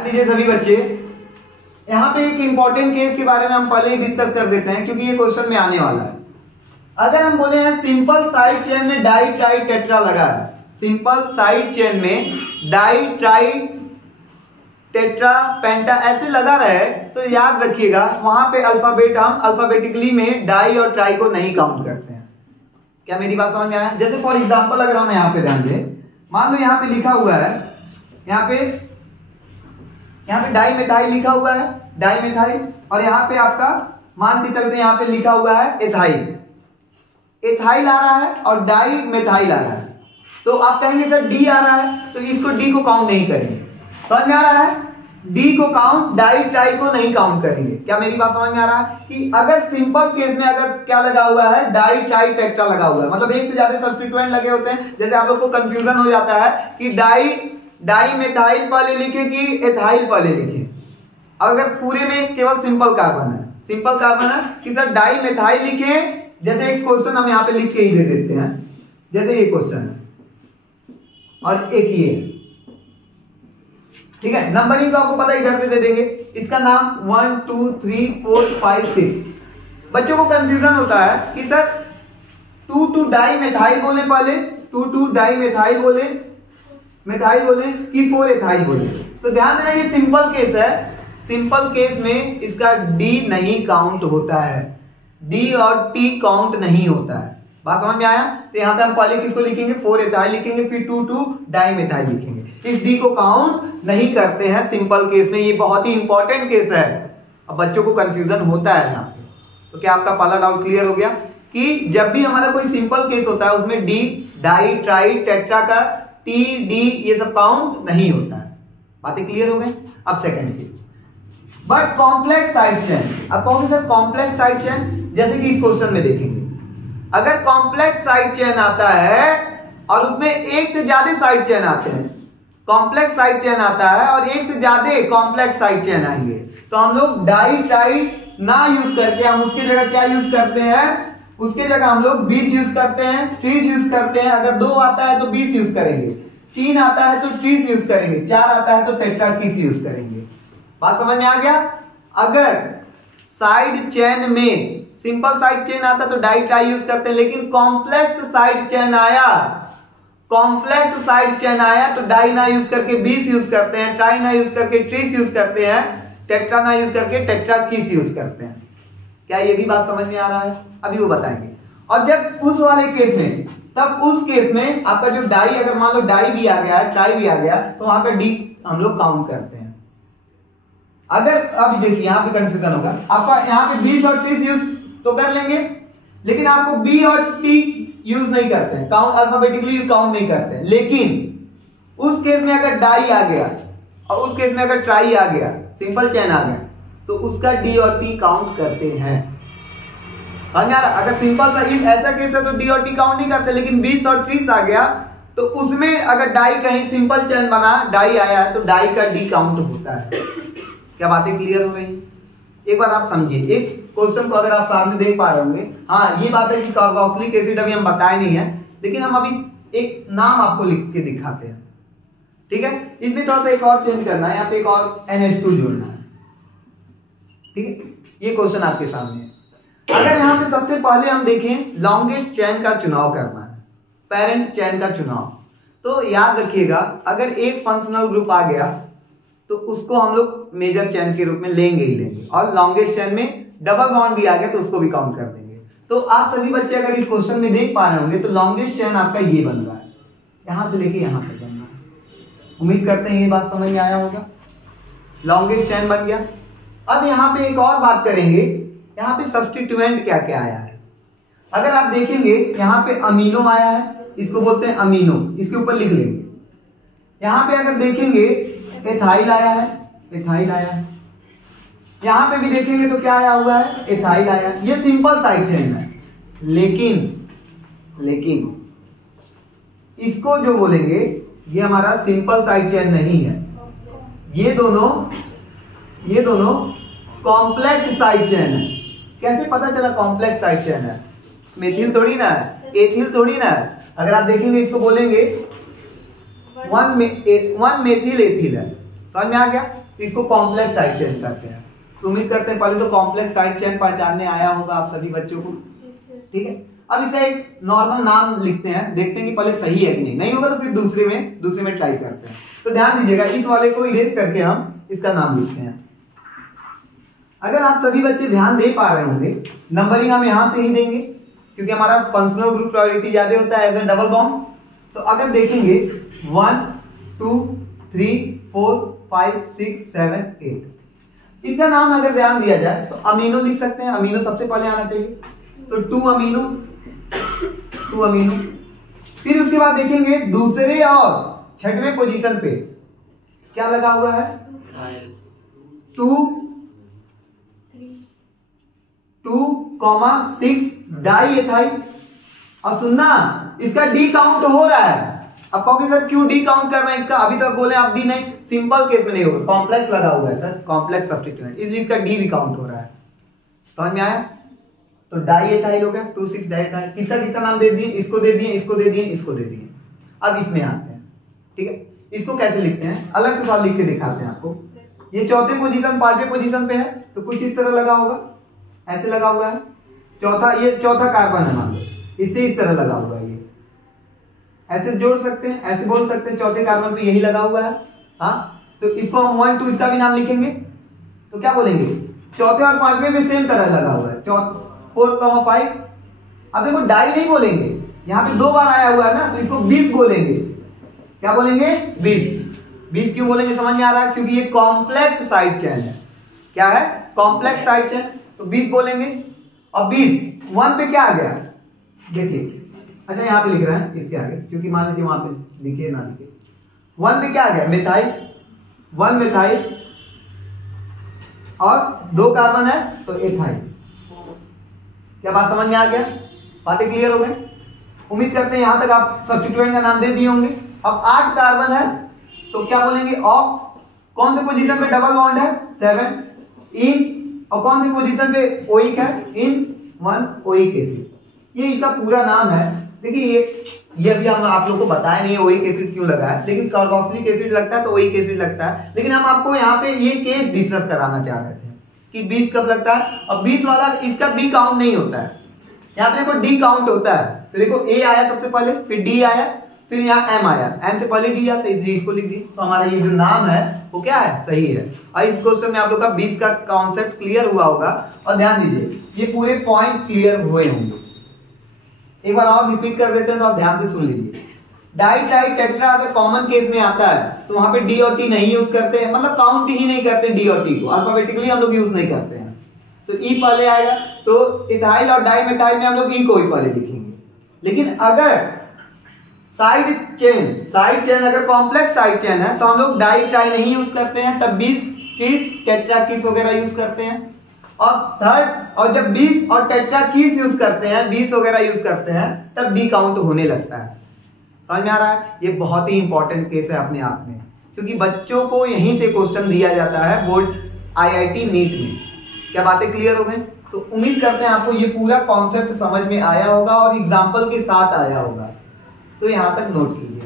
दीजिए सभी बच्चे, यहाँ पे एक इंपॉर्टेंट केस के बारे में हम पहले ही डिस्कस कर देते हैं क्योंकि ये क्वेश्चन में आने वाला है। अगर हम बोले हैं सिंपल साइड चेन में डाई ट्राई टेट्रा लगा है, सिंपल साइड चेन में डाई ट्राई टेट्रा पेंटा ऐसे लगा रहे, तो याद रखिएगा वहां पे अल्फाबेट हम अल्फाबेटिकली में डाई और ट्राई को नहीं काउंट करते हैं। क्या मेरी बात समझ में आया? जैसे फॉर एग्जांपल अगर हम यहाँ पे ध्यान दें, मान लो यहाँ पे लिखा हुआ है, यहाँ पे डाई मिथाइल लिखा हुआ है, डाई मिथाइल, और यहाँ पे आपका मान के चलते यहाँ पे लिखा हुआ है एथाइल। एथाइल आ रहा है और डाई मिथाइल आ रहा है, तो आप कहेंगे सर डी आ रहा है, तो इसको डी को काउंट नहीं करेंगे। समझ में आ रहा है? डी को काउंट, डाई ट्राई को नहीं काउंट करेंगे। क्या मेरी बात समझ में आ रहा है? कि अगर सिंपल केस में अगर क्या लगा हुआ है, डाई ट्राई टेट्रा लगा हुआ है, मतलब एक से ज्यादा सब्स्टिट्यूएंट लगे होते हैं, जैसे आप लोग को कंफ्यूजन हो जाता है कि डाई मिथाइल पहले लिखे कि एथाइल पहले लिखे। अगर पूरे में केवल सिंपल कार्बन है, सिंपल कार्बन है कि सर डाई मिथाइल लिखे, जैसे एक क्वेश्चन हम यहाँ पे लिख के ही दे देते हैं, जैसे ये क्वेश्चन है और एक ये, ठीक है। नंबरिंग तो आपको पता ही घर पे दे देंगे, इसका नाम 1 2 3 4 5 6। बच्चों को कंफ्यूजन होता है कि सर 2 डाई मिथाइल बोले पहले, 2 डाई मिथाइल बोले कि 4 एथाइल बोले। तो ध्यान देना ये सिंपल केस है, सिंपल केस में इसका डी नहीं काउंट होता है, डी और टी काउंट नहीं होता है। बात समझ में आया? तो यहाँ पे हम पहले किसको लिखेंगे, 4 एथाइल लिखेंगे, फिर 2 डाई मिथाइल लिखेंगे। इस डी को काउंट नहीं करते हैं सिंपल केस में। ये बहुत ही इंपॉर्टेंट केस है, अब बच्चों को कंफ्यूजन होता है यहाँ पे। तो क्या आपका पहला डाउट क्लियर हो गया कि जब भी हमारा कोई सिंपल केस होता है उसमें डी, डाई, ट्राई, टेट्रा का टी, डी ये सब काउंट नहीं होता है। बातें क्लियर हो गई? अब second case, but complex side chain. अब कहोगे सर कॉम्प्लेक्स साइड चेन, जैसे कि इस क्वेश्चन में देखेंगे, अगर कॉम्प्लेक्स साइड चेन आता है और उसमें एक से ज्यादा साइड चेन आते हैं, कॉम्प्लेक्स साइड चेन आता है और एक से ज्यादा कॉम्प्लेक्स साइड चेन आएंगे, तो हम लोग डाई ट्राई ना यूज करके हम उसकी जगह क्या यूज करते हैं? उसके जगह हम लोग 20 यूज करते हैं, 30 यूज करते हैं। अगर 2 आता है तो 20 यूज करेंगे, 3 आता है तो 30 यूज करेंगे, 4 आता है तो टेट्रा 30 यूज करेंगे। बात समझ में आ गया? अगर साइड चेन में सिंपल साइड चेन आता तो डाई ट्राई यूज करते हैं, लेकिन कॉम्प्लेक्स साइड चेन आया, कॉम्प्लेक्स साइड चेन आया तो डाई ना यूज करके 20 यूज करते हैं, ट्राई ना यूज करके 30 यूज करते हैं, टेट्रा ना यूज करके टेट्रा 30 यूज करते हैं। क्या ये भी बात समझ में आ रहा है? अभी वो बताएंगे। और जब उस वाले केस में, तब उस केस में आपका जो डाई, अगर मान लो डाई भी आ गया है, ट्राई भी आ गया, तो वहां का डी हम लोग काउंट करते हैं। अगर अब देखिए यहाँ पे कंफ्यूजन होगा आपका, यहाँ पे 20 और 30 यूज तो कर लेंगे, लेकिन आपको बी और टी यूज नहीं करते हैं, काउंट अल्फाबेटिकली काउंट नहीं करते हैं। लेकिन उस केस में अगर डाई आ गया और उस केस में अगर ट्राई आ गया, सिंपल चेन आ गया, तो उसका डी और टी काउंट करते हैं। अगर सिंपल सा ऐसा केस है तो डी और टी काउंट नहीं करते, लेकिन 20 और 30 आ गया तो उसमें अगर डाई कहीं सिंपल चेन बना, डाई आया तो डाई का डी काउंट होता है। क्या बातें क्लियर हो गई? एक बार आप समझिए इस क्वेश्चन को, अगर आप सामने देख पा रहे होंगे। हाँ, ये बात है कि कार्बोक्सिलिक एसिड अभी हम बताए नहीं है, लेकिन हम अभी एक नाम आपको लिख के दिखाते हैं, ठीक है। इसमें थोड़ा सा एक और चेंज करना है, यहाँ पे एक और NH2 जोड़ना है, ठीक है। ये क्वेश्चन आपके सामने है। अगर यहाँ पे सबसे पहले हम देखें लॉन्गेस्ट चेन का चुनाव करना है, पेरेंट चेन का चुनाव, तो याद रखिएगा अगर एक फंक्शनल ग्रुप आ गया तो उसको हम लोग मेजर चेन के रूप में लेंगे ही लेंगे, और लॉन्गेस्ट चेन में डबल बॉन्ड भी आ गया तो उसको भी काउंट कर देंगे। तो आप सभी बच्चे अगर इस क्वेश्चन में देख पा रहे होंगे तो लॉन्गेस्ट चेन आपका ये बन रहा है, यहां से लेके यहां तक बनना है। उम्मीद करते हैं ये बात समझ में आया होगा। लॉन्गेस्ट चेन बन गया। अब यहाँ पे एक और बात करेंगे, यहाँ पे सब्स्टिट्यूएंट क्या क्या आया है। अगर आप देखेंगे यहाँ पे अमीनो आया है, इसको बोलते हैं अमीनो, इसके ऊपर लिख लेंगे। यहाँ पे अगर देखेंगे एथाइल आया है, एथाइल आया है। यहां पे भी देखेंगे तो क्या आया हुआ है, एथाइल आया है। ये सिंपल साइड चेन है, लेकिन इसको जो बोलेंगे ये हमारा सिंपल साइड चेन नहीं है, ये दोनों कॉम्प्लेक्स साइड चेन है। कैसे पता चला कॉम्प्लेक्स साइड चेन है? मेथिल थोड़ी ना है, एथिल थोड़ी ना है। अगर आप देखेंगे इसको बोलेंगे 1 मेथिल एथिल है, समझ में आ गया? तो इसको कॉम्प्लेक्स साइड चेन करते हैं। तो उम्मीद करते हैं पहले तो कॉम्प्लेक्स साइड चेन पहचानने आया होगा आप सभी बच्चों को, ठीक है। अब इसका एक नॉर्मल नाम लिखते हैं, देखते हैं कि पहले सही है कि नहीं होगा तो फिर दूसरे में ट्राई करते हैं। तो ध्यान दीजिएगा, इस वाले को इरेज करके हम इसका नाम लिखते हैं। अगर आप सभी बच्चे ध्यान दे पा रहे होंगे, नंबरिंग हम यहां से ही देंगे क्योंकि हमारा फंक्शनल ग्रुप प्रायोरिटी ज्यादा होता है एज ए डबल बॉन्ड। तो अगर देखेंगे 1 2 3 4 5 6 7 8, इसका नाम अगर ध्यान दिया जाए तो अमीनो लिख सकते हैं। अमीनो सबसे पहले आना चाहिए, तो 2 अमीनो। फिर उसके बाद देखेंगे दूसरे और छठवें पोजीशन पे क्या लगा हुआ है, 2,6 डाई एथाइल। और सुनना, इसका डी काउंट हो रहा है। अब कहोगे सर क्यों डी काउंट कर रहे हैं इसका, अभी तक बोले आप डी नहीं, सिंपल केस में नहीं होगा, कॉम्प्लेक्स लगा हुआ है सर, कॉम्प्लेक्स सब्स्टिट्यूएंट, इसलिए इसका डी भी काउंट हो रहा है। समझ में आया? तो डाई एथाइल हो गया, 2,6 डाई एथाइल। किसका नाम दे दिए, इसको दे दिए, इसको दे दिए, इसको दे दिए। अब इसमें आते हैं, ठीक है। इसको कैसे लिखते हैं, अलग से सवाल लिख के दिखाते हैं आपको। ये चौथे पोजीशन 5वें पोजीशन पे है, तो कुछ इस तरह लगा होगा, ऐसे लगा हुआ है। ये चौथा कार्बन है मान लो, इससे इस तरह लगा हुआ है। ये ऐसे जोड़ सकते हैं, ऐसे बोल सकते हैं, चौथे कार्बन पे यही लगा हुआ है। हाँ, तो इसको हम 1 2 इसका भी नाम लिखेंगे, तो क्या बोलेंगे, चौथे और 5वें में सेम तरह लगा हुआ है, 4, 5। अब देखो डाई नहीं बोलेंगे, यहाँ पे 2 बार आया हुआ है ना, तो इसको 20 बोलेंगे। क्या बोलेंगे, 20 क्यों बोलेंगे, समझ में आ रहा है? क्योंकि ये कॉम्प्लेक्स साइड चेन है। क्या है, कॉम्प्लेक्स साइड चेन, तो 20 बोलेंगे। और 20 1 पे क्या आ गया, देखिए, अच्छा यहाँ पे लिख रहे हैं इसके आगे, क्योंकि मान लीजिए वहां पे लिखे ना लिखे। 1 पे क्या आ गया, मिथाइल, 1 मिथाइल, और 2 कार्बन है तो एथाइल। क्या बात समझ में आ गया, बातें क्लियर हो गई? उम्मीद करते हैं यहां तक आप सब्स्टिट्यूएंट का नाम दे दिए होंगे। अब 8 कार्बन है तो क्या बोलेंगे, ऑफ। कौन से पोजीशन पे डबल बॉन्ड है, 7 इन। और कौन सी पोजीशन पे ओइक है, इन 1 ओइक एसिड। ये इसका पूरा नाम है। देखिए ये अभी हम आप लोगों को बताया नहीं है ओइक एसिड क्यों लगा है, लेकिन कार्बोक्सिलिक एसिड लगता है तो ओइक एसिड लगता है। लेकिन हम आपको यहाँ पे ये केस डिस्कस कराना चाह रहे थे कि 20 कब लगता है, और 20 वाला इसका बी काउंट नहीं होता है, यहाँ पे देखो डी काउंट होता है। तो देखो ए आया सबसे पहले, फिर डी आया, फिर यहाँ एम आया, एम से पहले डी आता, इसलिए इसको लिख दी। तो हमारा ये जो नाम है वो क्या है, सही है। और इस क्वेश्चन में आप लोग का 20 का कॉन्सेप्ट क्लियर हुआ होगा। और ध्यान दीजिए, ये पूरे पॉइंट क्लियर हुए होंगे। एक बार और रिपीट कर देते हैं तो आप ध्यान से सुन लीजिए। डाई ट्राई टेट्रा अगर कॉमन केस में आता है तो वहां पे डी और टी नहीं यूज करते हैं, मतलब काउंट ही नहीं करते डी और टी को, अल्फाबेटिकली हम लोग यूज नहीं करते हैं। तो ई पहले आएगा, तो इथाइल और डाई मेटाइल में हम लोग ई को ही पहले लिखेंगे। लेकिन अगर साइड चेन अगर कॉम्प्लेक्स साइड चेन है तो हम लोग डाई ट्राई नहीं यूज करते हैं, तब 20 30 टेट्रा किस वगैरह यूज करते हैं। और थर्ड, और जब 20 और टेट्रा किस यूज करते हैं, 20 वगैरह यूज करते हैं, तब डी काउंट होने लगता है। समझ में आ रहा है? ये बहुत ही इंपॉर्टेंट केस है अपने आप में, क्योंकि बच्चों को यहीं से क्वेश्चन दिया जाता है बोर्ड IIT नीट में। क्या बातें क्लियर हो गई? तो उम्मीद करते हैं आपको ये पूरा कॉन्सेप्ट समझ में आया होगा और एग्जाम्पल के साथ आया होगा। तो यहां तक नोट कीजिए।